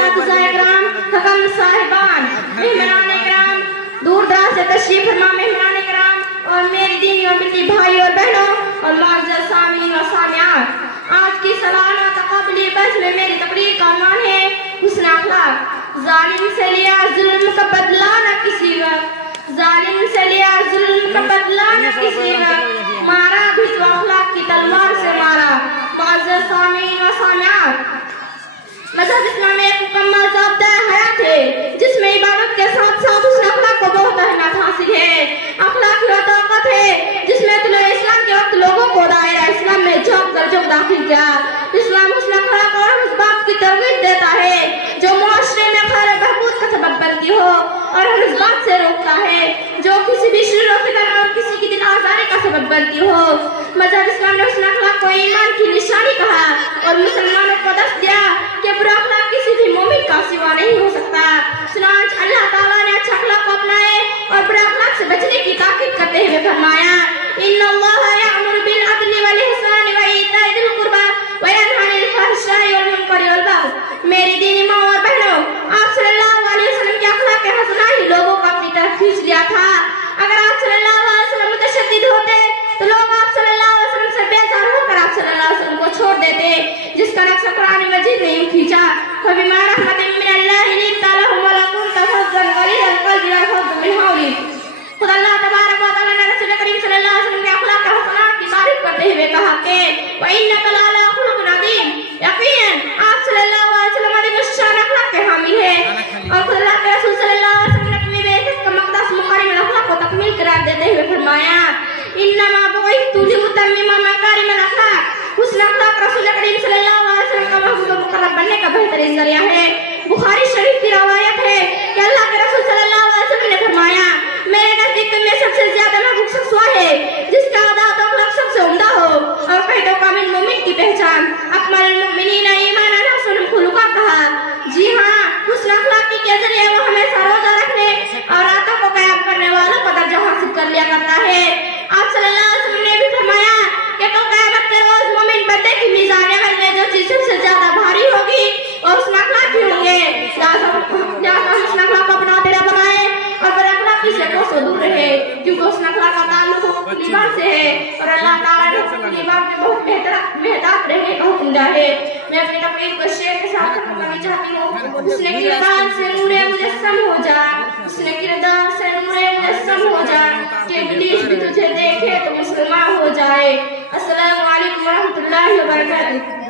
इस्लाम हकम साहिबान, मेहमान इकराम, दूर दराज से तशरीफ फरमा मेहमान इकराम और मेरी दीनी और मिली भाई और बहनों और मुअज़्ज़ज़ सामीन और सामियात, आज की सालाना तक़ाबुली बहस में मेरी तकरीर का उन्वान है हुस्न अखलाक। जालिम से लिया जुल्म का बदला न किसी वक्त, जालिम से लिया जुल्म का बदला न किसी वक्त, मारा भी तो अखलाक की तलवार से मारा। मुअज़्ज़ज़ सामीन और सामियात, मज़हब इस्लाम एक मुकम्मल ज़ाब्ता हयात है जिसमें इबादत के साथ साथ हुस्न अखलाक को बहुत अहमियत हासिल है। अखलाक की ताकत है जिसमें तुले इस्लाम के वक्त लोगों को दायरा इस्लाम में झोंक कर जब दाखिल किया। इस्लाम हुस्न अखलाक और उस बात की तरगीब देता है जो मुआशरे में खैर बहबूद का सबब बनती हो और हर उस बात से रोकता है जो किसी भी शिर और फितर और किसी की दिल आज़ारी का सबब बनती हो। मज़हब इस्लाम ने हुस्न अखलाक को ईमान की निशानी कहा और मुसलमानों को दस दिया कि बुरा अखलाक किसी भी मोमिन का सिवा नहीं हो सकता। सुनाज अल्लाह ताला ने अच्छा अखलाक को अपनाए और बुरा अखलाक से बचने की ताकीद करते हुए फरमाया, इन्नल्लाह यअमुरु बिल अदली वल इहसानि व ईताइ दिल कुर्बा व यनहा अनिल फहशाइ वल मुनकरि वल बग़य। मेरी दीनी माँ और बहनों, आप सल्लल्लाहु अलैहि वसल्लम के अखलाक के हसना ही लोगों को अपनी तरफ खींच लिया था। अगर आप सल्लल्लाहु अलैहि वसल्लम मुतशद्दिद होते तो लोग आप सल्लल्लाहु अलैहि वसल्लम से बेजार होकर आप सल्लल्लाहु अलैहि वसल्लम को छोड़ देते, जिसका नक्शा कुरान मजीद ने यूं खींचा, फबिमा रहमतिन मिनल्लाहि लिंता लहुम व लकुम तफज़्ज़ल गलीज़ल क़ल्बि वफ़ज़्ज़ मिन हौलिक। खुदा अल्लाह तबारक व तआला ने रसूल करीम सल्लल्लाहु अलैहि वसल्लम के अखलाक के हसनात की तारीफ करते हुए कहा कि व इन्नका लअला खुलुक़िन अज़ीम, यकीनन आप सल्लल्लाहु अलैहि वसल्लम अज़ीमुश्शान अखलाक के हामिल हैं। और खुदा अल्लाह के रसूल सल्लल्लाहु अलैहि वसल्लम ने अपनी बेइज्जत का मक़सद मुकारिमल अखलाक को तकमील करार देते हुए फरमाया, इन्नमा बुइस्तु लिउतम्मिमा मकारिमल अखलाक। हुस्न अखलाक रसूल करीम सल्लल्लाहु अलैहि वसल्लम का महबूब मुकर्रम बनने का बेहतरीन जरिया है। बुखारी शरीफ की रवायत है कि अल्लाह के रसूल सल्लल्लाहु अलैहि वसल्लम ने फरमाया, मेरे नजदीक में सबसे ज्यादा महबूब शख्स वह है जिसका आदात और अखलाक सबसे उम्दा हो। और कहीं तो कामिल मोमिन की पहचान अकमलुल मुमिनीना ईमानन हसनुल खुलुक़ा कहा। जी हाँ, हुस्न अखलाक के जरिए वो हमेशा रोजा रखने और रातों को क़याम करने वालों का दर्जा हासिल कर लिया करता है। आप सल्लल्लाहु अलैहि वसल्लम ने भी फरमाया कि कल क़यामत के रोज मोमिन बंदे की मीज़ान अमल में जो चीज सबसे ज्यादा भारी होगी वो हुस्न अखलाक ही होंगे। लिहाज़ा हुस्न अखलाक को अपना तेरा बनाए और बुरे अखलाक से कोसों दूर रहे, क्योंकि हुस्न अखलाक का ताल्लुक ईमान से है और अल्लाह ताला ने ईमान में बहुत मेहतात रहने का हुक्म दिया है। मैं अपनी तकरीर को शेर के साथ खत्म करना चाहती हूँ। उसने किरदार से नूरे मुजस्सम हो जा, उसने किरदार से नूरे मुजस्सम हो जा, कि इब्लीस भी तुझे देखे तो मुसलमान हो जाए। अस्सलामु अलैकुम व रहमतुल्लाहि व बरकातुहू।